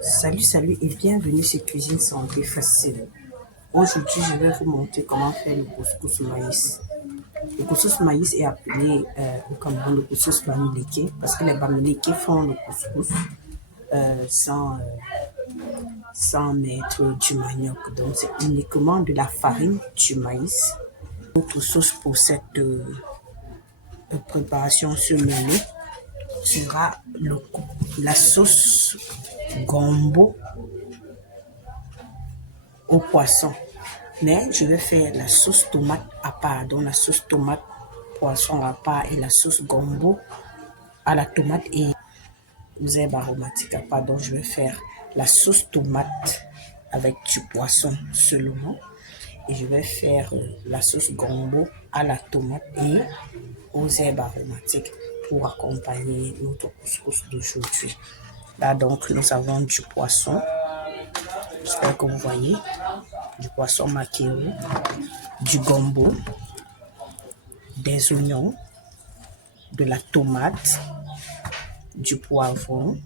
Salut et bienvenue sur Cuisine Santé Facile. Aujourd'hui, je vais vous montrer comment faire le couscous maïs. Le couscous maïs est appelé au Cameroun le couscous bamileke parce que les bamileke font le couscous sans mettre du manioc. Donc, c'est uniquement de la farine du maïs. Notre sauce pour cette préparation ce menu sera la sauce gombo au poisson. Mais je vais faire la sauce tomate à part, donc la sauce tomate poisson à part et la sauce gombo à la tomate et aux herbes aromatiques à part. Donc je vais faire la sauce tomate avec du poisson seulement et je vais faire la sauce gombo à la tomate et aux herbes aromatiques pour accompagner notre couscous d'aujourd'hui. Là donc nous avons du poisson, j'espère que vous voyez, du poisson maquereau, du gombo, des oignons, de la tomate, du poivron,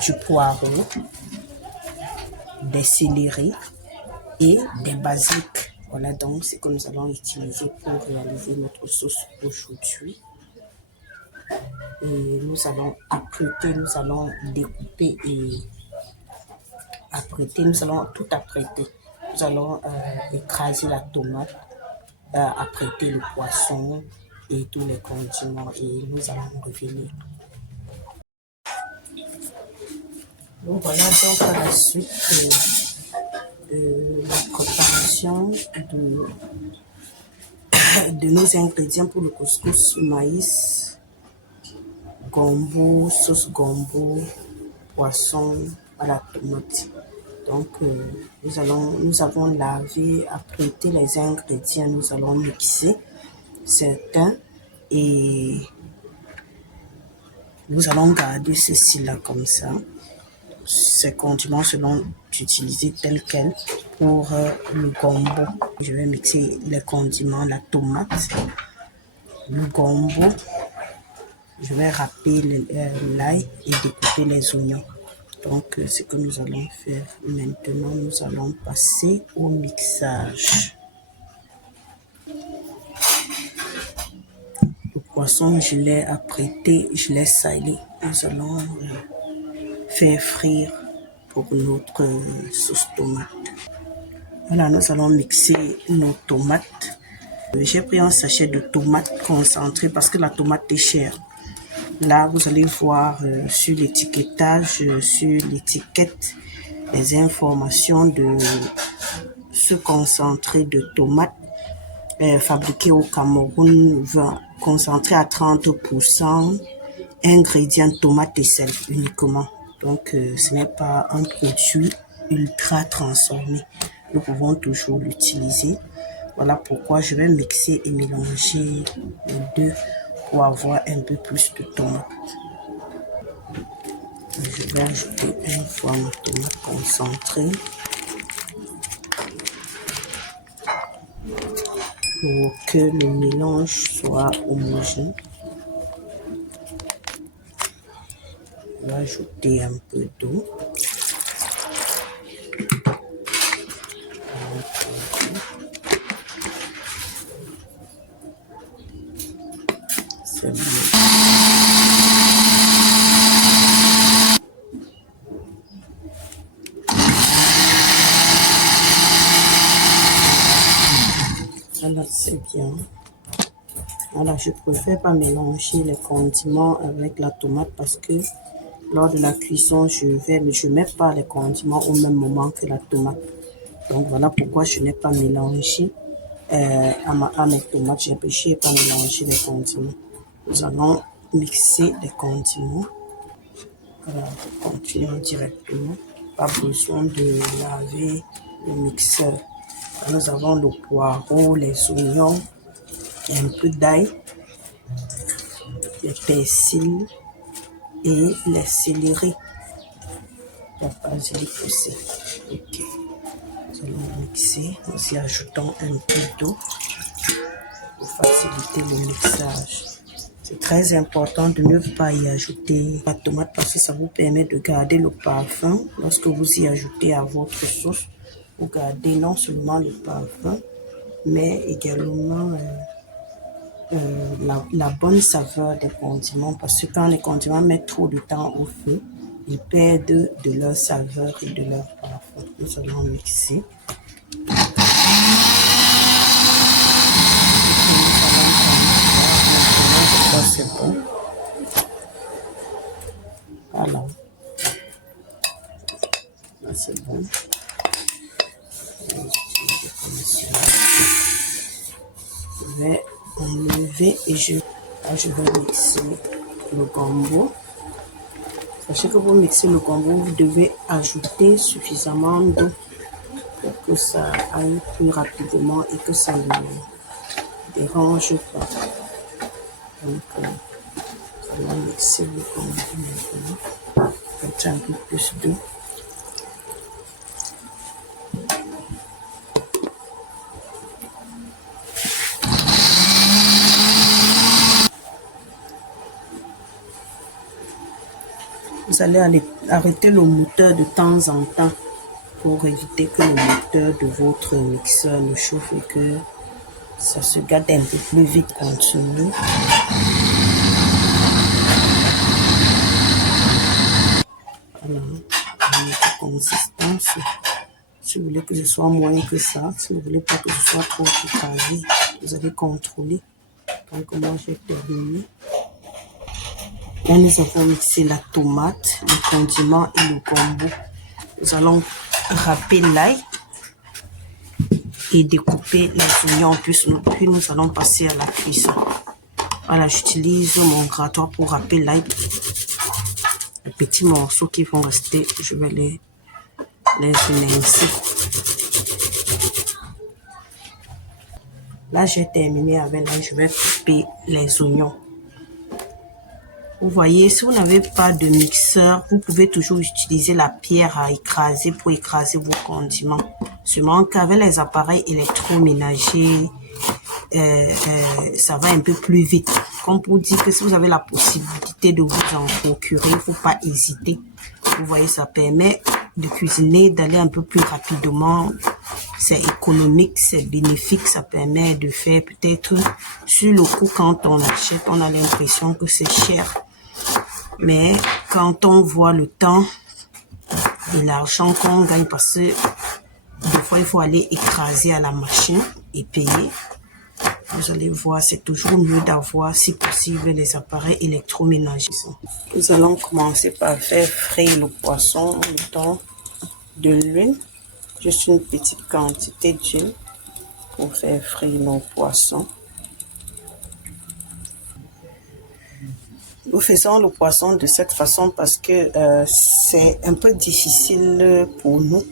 du poireau, des céleri et des basiques. Voilà donc ce que nous allons utiliser pour réaliser notre sauce aujourd'hui. Et nous allons apprêter, nous allons découper et apprêter, nous allons tout apprêter. Nous allons écraser la tomate, apprêter le poisson et tous les condiments et nous allons revenir. Donc voilà donc à la suite de la préparation de nos ingrédients pour le couscous maïs, gombo, sauce gombo, poisson à la tomate. Donc nous avons lavé, apprêté les ingrédients, nous allons mixer certains et nous allons garder ceci là comme ça. Ces condiments seront utilisés tels quels pour le gombo. Je vais mixer les condiments, la tomate, le gombo. Je vais râper l'ail et découper les oignons. Donc, ce que nous allons faire maintenant, nous allons passer au mixage. Le poisson, je l'ai apprêté, je l'ai salé. Nous allons faire frire pour notre sauce tomate. Voilà, nous allons mixer nos tomates. J'ai pris un sachet de tomates concentrées parce que la tomate est chère. Là, vous allez voir sur l'étiquetage, sur l'étiquette, les informations de ce concentré de tomates fabriqué au Cameroun, concentré à 30%, ingrédients tomates et sel uniquement. Donc, ce n'est pas un produit ultra transformé. Nous pouvons toujours l'utiliser. Voilà pourquoi je vais mixer et mélanger les deux pour avoir un peu plus de tomates. Je vais ajouter une fois ma tomate concentrée pour que le mélange soit homogène. Je vais ajouter un peu d'eau. C'est bon. Voilà, c'est bien. Voilà, je préfère pas mélanger les condiments avec la tomate parce que lors de la cuisson, je mets pas les condiments au même moment que la tomate. Donc voilà pourquoi je n'ai pas mélangé à mes tomates. J'ai empêché pas mélanger les condiments. Nous allons mixer les condiments. Voilà, continuons directement. Pas besoin de laver le mixeur. Là, nous avons le poireau, les oignons, un peu d'ail, les persil et les céleri. La basilic aussi. Ok. Nous allons mixer. Nous y ajoutons un peu d'eau pour faciliter le mixage. C'est très important de ne pas y ajouter la tomate parce que ça vous permet de garder le parfum. Lorsque vous y ajoutez à votre sauce, vous gardez non seulement le parfum, mais également la bonne saveur des condiments. Parce que quand les condiments mettent trop de temps au feu, ils perdent de leur saveur et de leur parfum. Nous allons mixer. C'est bon. Voilà. Là, c'est bon. Je vais enlever et je vais mixer le gombo. Sachez que vous mixez le gombo, vous devez ajouter suffisamment d'eau pour que ça aille plus rapidement et que ça ne dérange pas. Donc, on va mixer le gombo maintenant. Mettre un peu plus d'eau. Vous allez arrêter le moteur de temps en temps pour éviter que le moteur de votre mixeur ne chauffe et que ça se gâte un peu plus vite. Continuez. Voilà, notre consistance. Si vous voulez que ce soit moins que ça, si vous ne voulez pas que ce soit trop écrasé, vous allez contrôler. Donc moi j'ai terminé. Là nous avons mixé la tomate, le condiment et le gombo. Nous allons râper l'ail et découper les oignons. Puis nous allons passer à la cuisson. Voilà, j'utilise mon grattoir pour râper l'ail. Les petits morceaux qui vont rester, je vais les émincer. Là, j'ai terminé avec l'ail. Je vais couper les oignons. Vous voyez, si vous n'avez pas de mixeur, vous pouvez toujours utiliser la pierre à écraser pour écraser vos condiments. Seulement qu'avec les appareils électroménagers, ça va un peu plus vite. Comme pour dire que si vous avez la possibilité de vous en procurer, il ne faut pas hésiter. Vous voyez, ça permet de cuisiner, d'aller un peu plus rapidement. C'est économique, c'est bénéfique, ça permet de faire peut-être sur le coup quand on achète, on a l'impression que c'est cher. Mais quand on voit le temps et l'argent qu'on gagne, parce que des fois il faut aller écraser à la machine et payer, vous allez voir, c'est toujours mieux d'avoir, si possible, les appareils électroménagers. Nous allons commencer par faire frire le poisson le temps de l'huile. Juste une petite quantité d'huile pour faire frire nos poissons. Nous faisons le poisson de cette façon parce que c'est un peu difficile pour nous,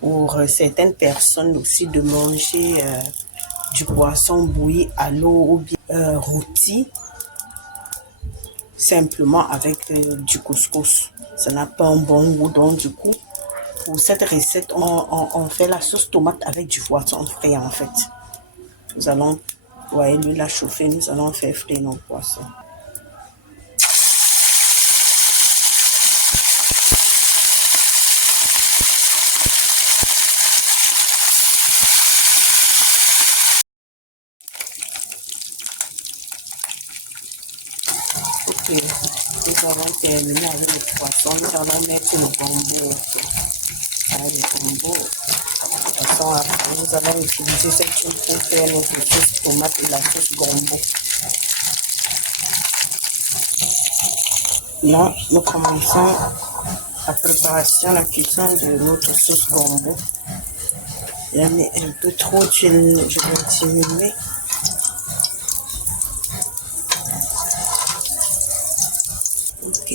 pour certaines personnes aussi, de manger du poisson bouilli à l'eau ou bien rôti simplement avec du couscous. Ça n'a pas un bon goût, donc du coup, pour cette recette, on fait la sauce tomate avec du poisson frais en fait. Nous allons, vous voyez, l'huile a chauffé, nous allons faire frire nos poissons. Ok, nous avons terminé avec le poisson, nous allons mettre le gombo. Le gombo. De toute façon, après, nous allons utiliser cette chose pour faire notre sauce tomate et la sauce gombo. Là, nous commençons la préparation, la cuisson de notre sauce gombo. J'ai mis un peu trop d'huile, je vais diminuer. Ok.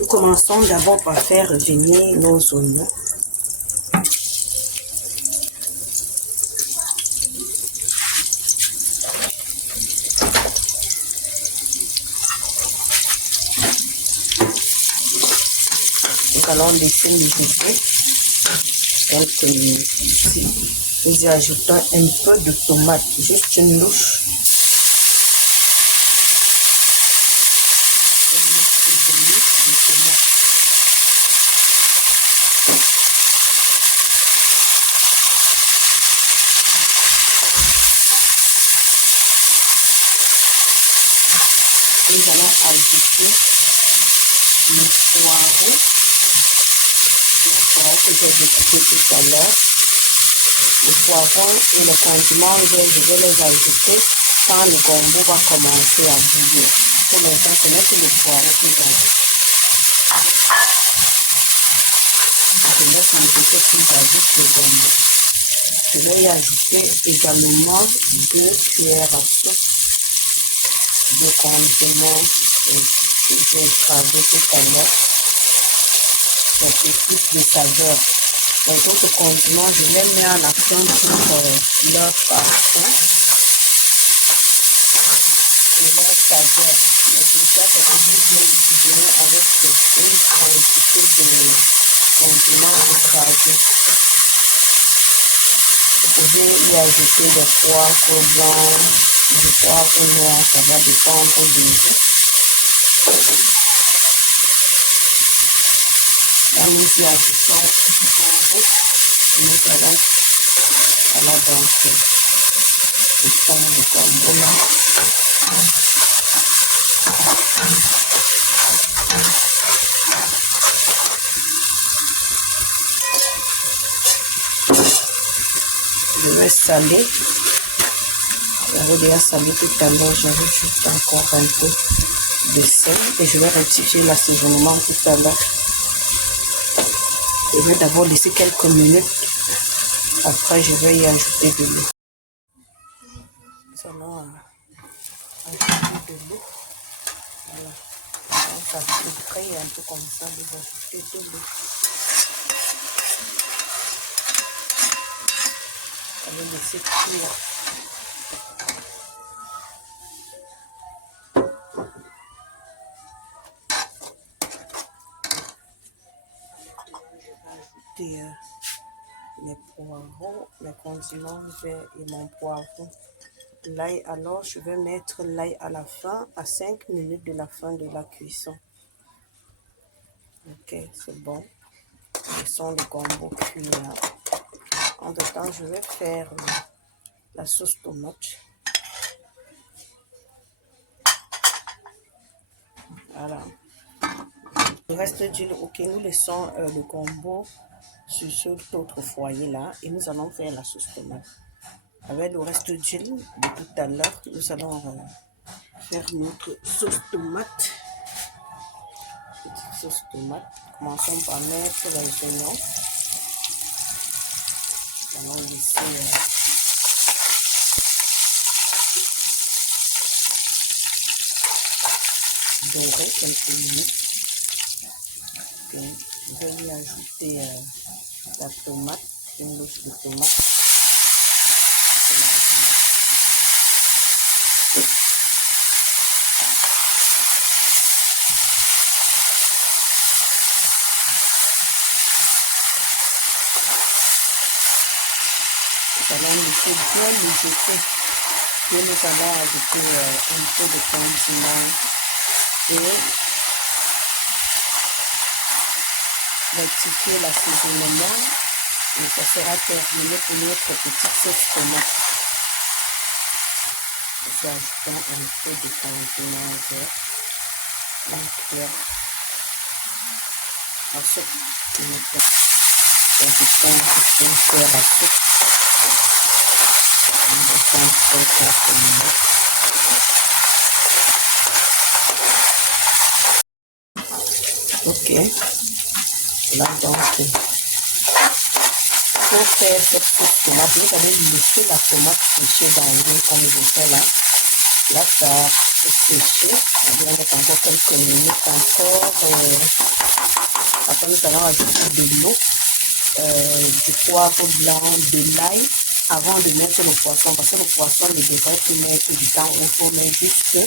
Nous commençons d'abord par faire revenir nos oignons. Nous allons laisser mijoter. Donc, ici, nous y ajoutons un peu de tomate, juste une louche. Nous allons ajouter le poireau que j'ai découpé tout à l'heure. Le poivron et le condiment, je vais les ajouter quand le gombo va commencer à bouillir. Pour l'instant, ce n'est que le poivron qui va. Je laisse le côté qui ajoute le gombo. Je vais y ajouter également 2 cuillères à soupe de condiment que j'ai écrasé tout à l'heure. Ça fait plus de saveur. Les autres condiments, je les mets en action pour leur parfum et leur saveur. Mais déjà, c'est toujours bien de cuisiner avec une quantité de condiments écrasés. Vous pouvez y ajouter des poivres blancs, des poivres noirs, ça va dépendre de vous. Là, nous y ajoutons du gombo. Nous allons donc le fond de gombo là. Je vais saler. J'avais déjà salé tout à l'heure, j'avais juste encore un peu de sel et je vais rectifier l'assaisonnement tout à l'heure. Je vais d'abord laisser quelques minutes, après je vais y ajouter de l'eau. Nous allons ajouter de l'eau. Voilà. Donc ça filtre un peu comme ça, je vais ajouter de l'eau. Je vais laisser cuire. Mes poivrons, mes condiments verts et mon poivron. L'ail, alors je vais mettre l'ail à la fin, à 5 minutes de la fin de la cuisson. Ok, c'est bon. Laissons le gombo cuire. Entre temps, je vais faire la sauce tomate. Voilà. Le reste d'huile, ok, nous laissons le gombo sur cet autre foyer là et nous allons faire la sauce tomate. Avec le reste d'huile de tout à l'heure, nous allons faire notre sauce tomate. Petite sauce tomate. Commençons par mettre les oignons. Nous allons laisser dorer quelques minutes. Okay. Je vais y ajouter la tomate, une louche de tomate. Nous allons laisser bien mijoter. Puis nous allons ajouter un peu de condiment et rectifier l'assaisonnement et ça sera terminé pour notre petite sauce tomate. Nous ajoutons un peu de condiment vert, une cuillère à soupe. Nous ajoutons une cuillère à soupe. Nous ajoutons quelques minutes. Ok. Là donc, pour faire cette sauce tomate, vous allez laisser la tomate sécher dans l'eau comme je fais là. Là, ça a séché. On va mettre encore quelques minutes encore. Après, nous allons ajouter de l'eau, du poivre blanc, de l'ail, avant de mettre le poisson. Parce que le poisson ne devrait plus mettre du temps. Il faut mettre juste,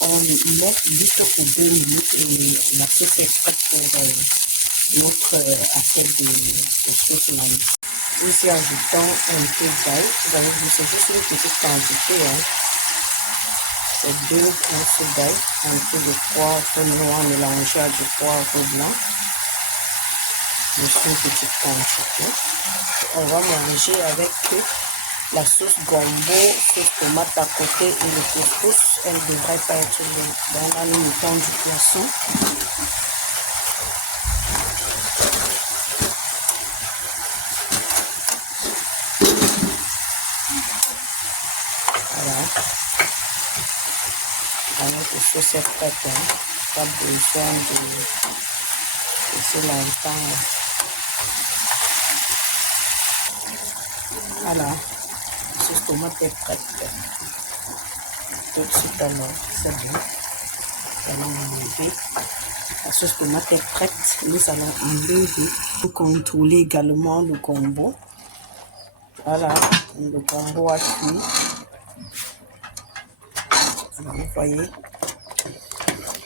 on le met juste pour 2 minutes et la sauce est prête pour notre assiette de sauce maïs. Ici, ajoutons un peu d'ail. Vous allez voir, c'est juste une petite quantité. Hein. C'est 2 gousses d'ail, un peu de poivre noir mélangé à du poivre blanc. Juste une petite quantité. On va manger avec la sauce gombo, sauce tomate à côté et le couscous. Elle ne devrait pas être lourde. Donc là, nous mettons du poisson. Voilà. Notre sauce est prête. Pas besoin de laisser longtemps. Voilà. La sauce tomate est prête. Tout de suite alors, c'est bon. Nous allons enlever. La sauce tomate est prête. Nous allons enlever. Contrôler également le gombo. Voilà, le gombo a cuit. Alors, vous voyez,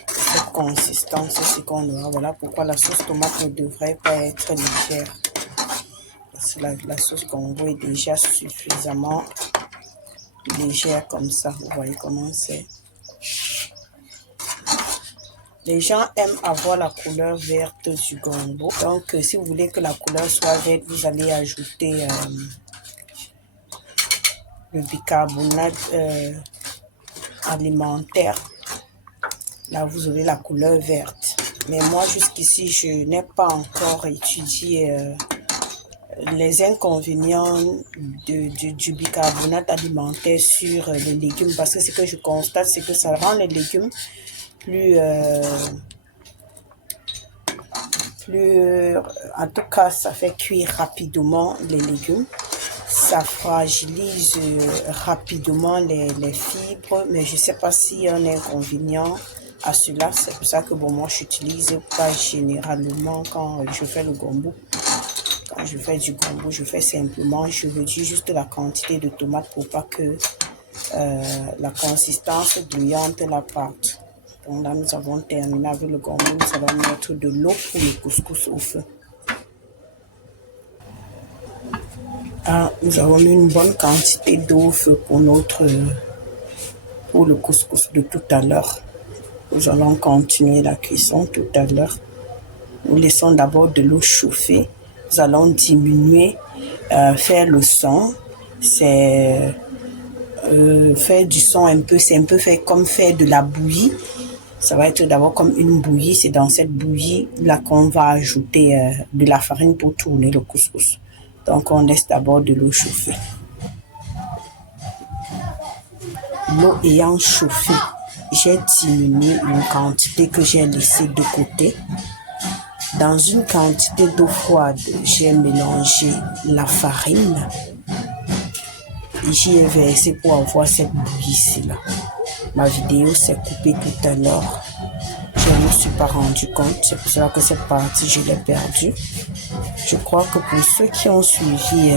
cette consistance, c'est ce qu'on aura. Voilà pourquoi la sauce tomate ne devrait pas être légère. Parce que la sauce gombo est déjà suffisamment légère comme ça. Vous voyez comment c'est. Les gens aiment avoir la couleur verte du gombo. Donc, si vous voulez que la couleur soit verte, vous allez ajouter le bicarbonate alimentaire. Là, vous aurez la couleur verte. Mais moi, jusqu'ici, je n'ai pas encore étudié les inconvénients du bicarbonate alimentaire sur les légumes. Parce que ce que je constate, c'est que ça rend les légumes plus en tout cas, ça fait cuire rapidement les légumes. Ça fragilise rapidement les fibres, mais je ne sais pas s'il y a un inconvénient à cela. C'est pour ça que bon, moi, je n'utilise pas généralement quand je fais le gombo. Quand je fais du gombo, je fais simplement, je réduis juste la quantité de tomates pour pas que la consistance bouillante la pâte. Donc là, nous avons terminé avec le gombo. Nous allons mettre de l'eau pour le couscous au feu. Nous avons mis une bonne quantité d'eau au feu pour le couscous de tout à l'heure. Nous allons continuer la cuisson tout à l'heure. Nous laissons d'abord de l'eau chauffer. Nous allons diminuer, faire le son. C'est faire du son un peu, c'est un peu fait comme faire de la bouillie. Ça va être d'abord comme une bouillie. C'est dans cette bouillie là qu'on va ajouter de la farine pour tourner le couscous. Donc on laisse d'abord de l'eau chauffer. L'eau ayant chauffé, j'ai diminué une quantité que j'ai laissée de côté. Dans une quantité d'eau froide, j'ai mélangé la farine et j'y ai versé pour avoir cette bouillie-ci-là. Ma vidéo s'est coupée tout à l'heure. Je ne me suis pas rendu compte. C'est pour cela que cette partie, je l'ai perdue. Je crois que pour ceux qui ont suivi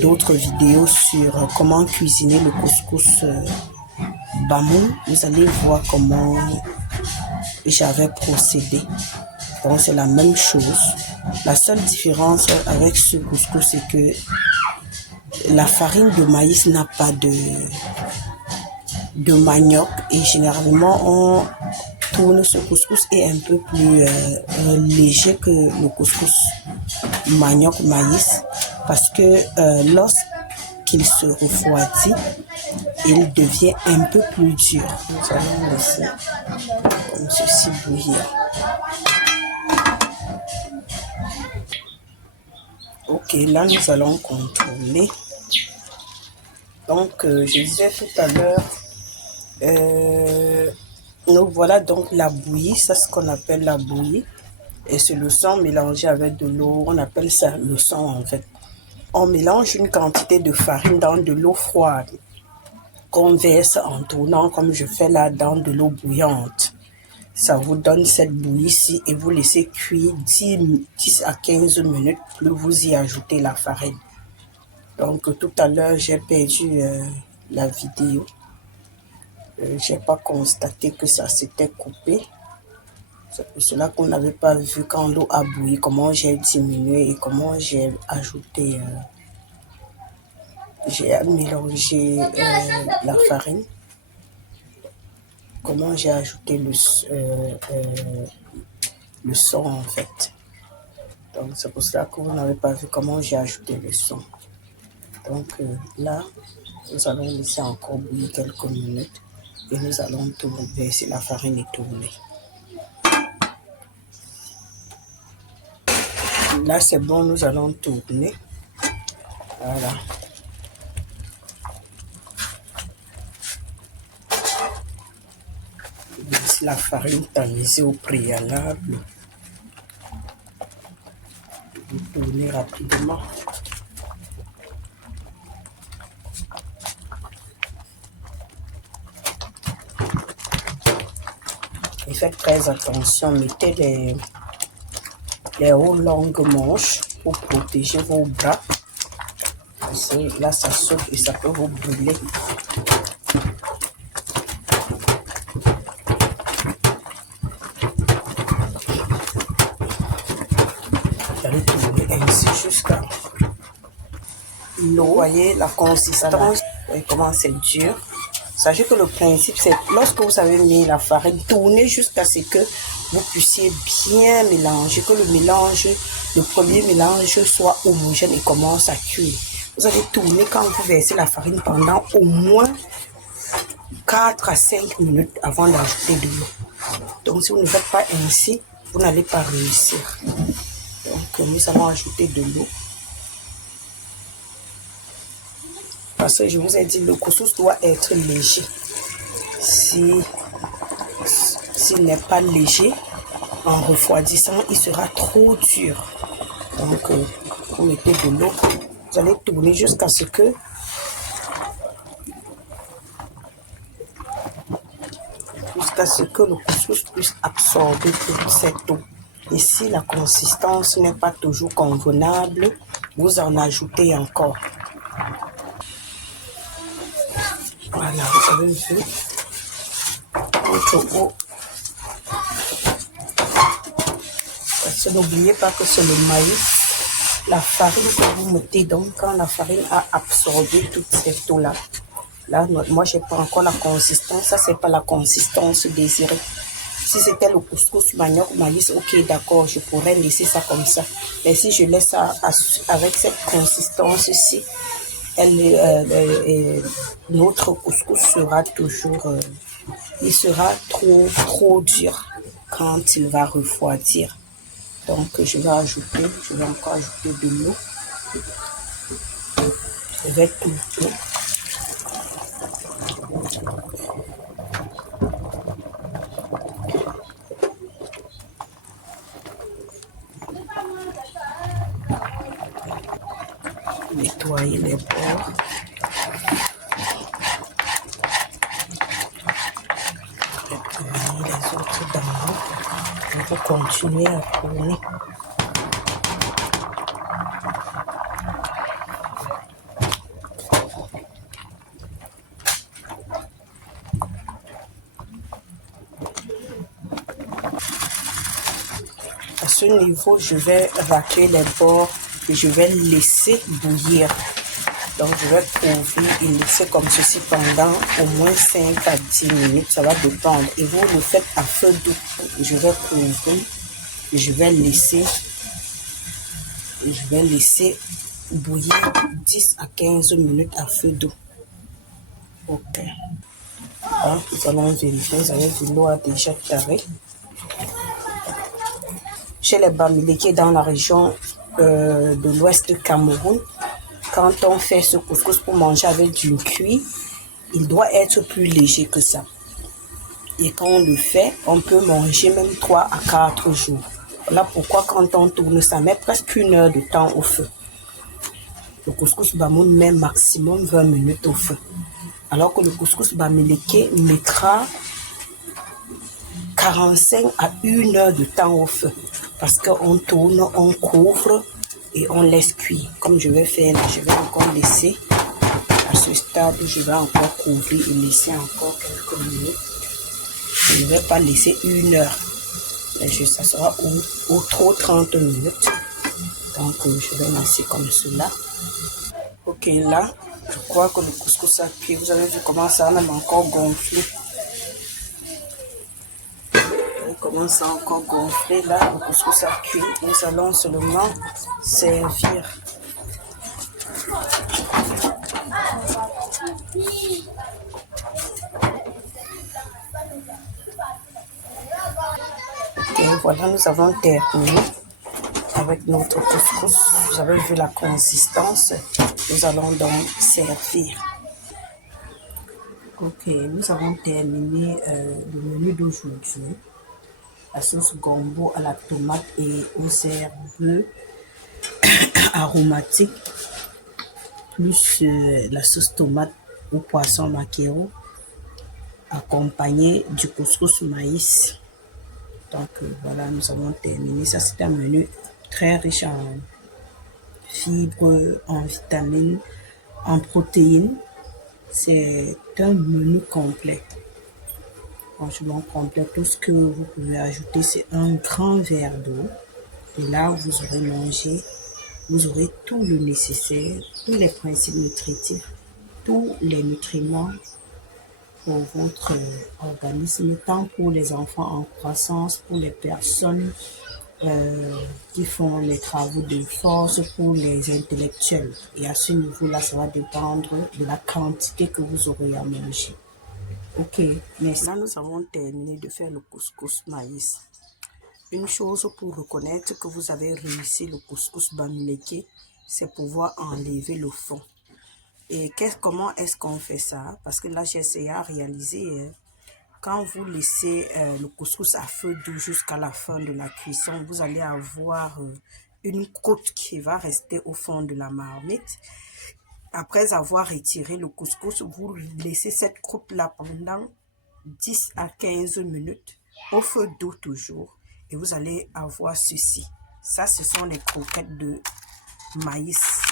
d'autres vidéos sur comment cuisiner le couscous bamou, vous allez voir comment j'avais procédé. Donc c'est la même chose. La seule différence avec ce couscous, c'est que la farine de maïs n'a pas de manioc et généralement on tourne ce couscous est un peu plus léger que le couscous manioc maïs parce que lorsqu'il se refroidit, il devient un peu plus dur. Nous allons laisser comme ceci bouillir. Ok, là nous allons contrôler. Donc je disais tout à l'heure, nous voilà donc la bouillie, c'est ce qu'on appelle la bouillie. Et c'est le sang mélangé avec de l'eau, on appelle ça le sang en fait. On mélange une quantité de farine dans de l'eau froide qu'on verse en tournant comme je fais là dans de l'eau bouillante. Ça vous donne cette bouillie-ci et vous laissez cuire 10 à 15 minutes, plus vous y ajoutez la farine. Donc tout à l'heure, j'ai perdu la vidéo. J'ai pas constaté que ça s'était coupé. C'est pour cela qu'on n'avait pas vu quand l'eau a bouilli, comment j'ai diminué et comment j'ai ajouté, j'ai mélangé la farine. comment j'ai ajouté le son en fait. Donc c'est pour cela que vous n'avez pas vu comment j'ai ajouté le son. Donc là, nous allons laisser encore bouillir quelques minutes et nous allons verser la farine et tourner. Là c'est bon, nous allons tourner. Voilà. Verser la farine tamisée au préalable. Vous tournez rapidement. Et faites très attention, mettez les hauts longues manches pour protéger vos bras. Parce que là, ça saute et ça peut vous brûler. Vous allez tourner ainsi jusqu'à l'eau. Vous voyez la consistance, voyez comment c'est dur. Sachez que le principe, c'est lorsque vous avez mis la farine, tournez jusqu'à ce que vous puissiez bien mélanger, que le mélange, le premier mélange soit homogène et commence à cuire. Vous allez tourner quand vous versez la farine pendant au moins 4 à 5 minutes avant d'ajouter de l'eau. Donc si vous ne faites pas ainsi, vous n'allez pas réussir. Donc nous allons ajouter de l'eau. Parce que je vous ai dit, le couscous doit être léger. S'il n'est pas léger, en refroidissant, il sera trop dur. Donc, vous mettez de l'eau. Vous allez tourner jusqu'à ce que le couscous puisse absorber toute cette eau. Et si la consistance n'est pas toujours convenable, vous en ajoutez encore. Voilà, vous avez vu votre eau. Parce que n'oubliez pas que c'est le maïs, la farine que vous mettez. Donc, quand la farine a absorbé toute cette eau-là, là, moi, je n'ai pas encore la consistance. Ça, c'est pas la consistance désirée. Si c'était le couscous manioc, maïs, ok, d'accord, je pourrais laisser ça comme ça. Mais si je laisse ça avec cette consistance-ci, notre couscous sera toujours, il sera trop dur quand il va refroidir. Donc je vais encore ajouter de l'eau. Je vais tourner. Nettoyer les bords. Les autres d'en haut. On va continuer à tourner. À ce niveau, je vais racler les bords et je vais laisser bouillir. Donc, je vais couvrir et laisser comme ceci pendant au moins 5 à 10 minutes. Ça va dépendre. Et vous le faites à feu doux. Je vais couvrir et je vais laisser bouillir 10 à 15 minutes à feu doux. Ok. Là, nous allons vérifier. Vous avez de l'eau déjà carré. Chez les Bamilés qui est dans la région de l'ouest du Cameroun, quand on fait ce couscous pour manger avec du cuit, il doit être plus léger que ça. Et quand on le fait, on peut manger même 3 à 4 jours. Voilà pourquoi quand on tourne, ça met presque 1 heure de temps au feu. Le couscous Bamoun met maximum 20 minutes au feu. Alors que le couscous Bamileke mettra 45 à 1 heure de temps au feu. Parce qu'on tourne, on couvre et on laisse cuire. Comme je vais faire là, je vais encore laisser. À ce stade, je vais encore couvrir et laisser encore quelques minutes. Je ne vais pas laisser 1 heure. Mais ça sera au trop 30 minutes. Donc, je vais laisser comme cela. Ok, là, je crois que le couscous a cuit. Vous avez vu comment ça a même encore gonflé. commence à encore gonfler. Là, le couscous a cuit. Nous allons seulement servir. Et voilà, nous avons terminé avec notre couscous. Vous avez vu la consistance. Nous allons donc servir. Ok, nous avons terminé le menu d'aujourd'hui. La sauce gombo à la tomate et aux herbes aromatiques, plus la sauce tomate au poisson maquereau, accompagné du couscous maïs. Donc voilà, nous avons terminé. Ça, c'est un menu très riche en fibres, en vitamines, en protéines. C'est un menu complet. Franchement complet. Tout ce que vous pouvez ajouter, c'est un grand verre d'eau. Et là, vous aurez mangé, vous aurez tout le nécessaire, tous les principes nutritifs, tous les nutriments pour votre organisme, tant pour les enfants en croissance, pour les personnes qui font les travaux de force, pour les intellectuels. Et à ce niveau-là, ça va dépendre de la quantité que vous aurez à manger. Ok, mais là, nous avons terminé de faire le couscous maïs. Une chose pour reconnaître que vous avez réussi le couscous bamileke, c'est pouvoir enlever le fond. Et comment est-ce qu'on fait ça? Parce que là, j'ai essayé à réaliser. Quand vous laissez le couscous à feu doux jusqu'à la fin de la cuisson, vous allez avoir une croûte qui va rester au fond de la marmite. Après avoir retiré le couscous, vous laissez cette croûte-là pendant 10 à 15 minutes, au feu doux toujours. Et vous allez avoir ceci. Ça, ce sont les croquettes de maïs,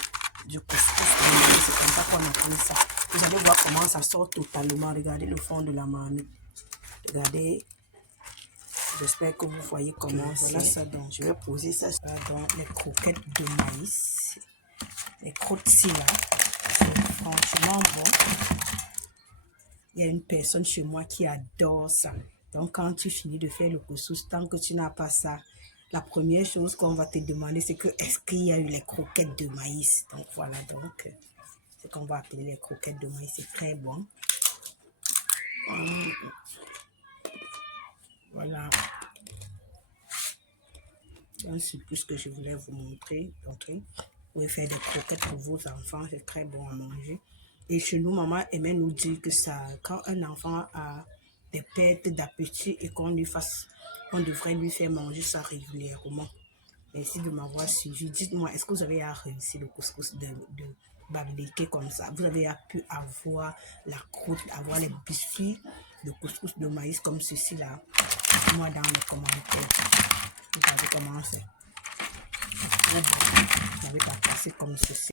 du couscous de maïs. C'est comme ça qu'on appelle ça. Vous allez voir comment ça sort totalement. Regardez le fond de la marmite. Regardez. J'espère que vous voyez comment voilà ça. Donc, je vais poser ça dans les croquettes de maïs. Les croûtes-ci là, c'est franchement bon. Il y a une personne chez moi qui adore ça. Donc, quand tu finis de faire le couscous, tant que tu n'as pas ça, la première chose qu'on va te demander, c'est que est-ce qu'il y a eu les croquettes de maïs? Donc, voilà, donc, ce qu'on va appeler les croquettes de maïs, c'est très bon. Voilà. C'est tout ce que je voulais vous montrer. Donc, vous pouvez faire des croquettes pour vos enfants, c'est très bon à manger. Et chez nous, maman aimait nous dire que ça, quand un enfant a des pertes d'appétit et qu'on devrait lui faire manger ça régulièrement. Merci de m'avoir suivi. Dites-moi, est-ce que vous avez réussi le couscous de bamileke comme ça? Vous avez pu avoir la croûte, avoir les biscuits de couscous de maïs comme ceci là? Moi dans les commentaires. Vous savez comment c'est. Vous n'avez pas passé comme ceci.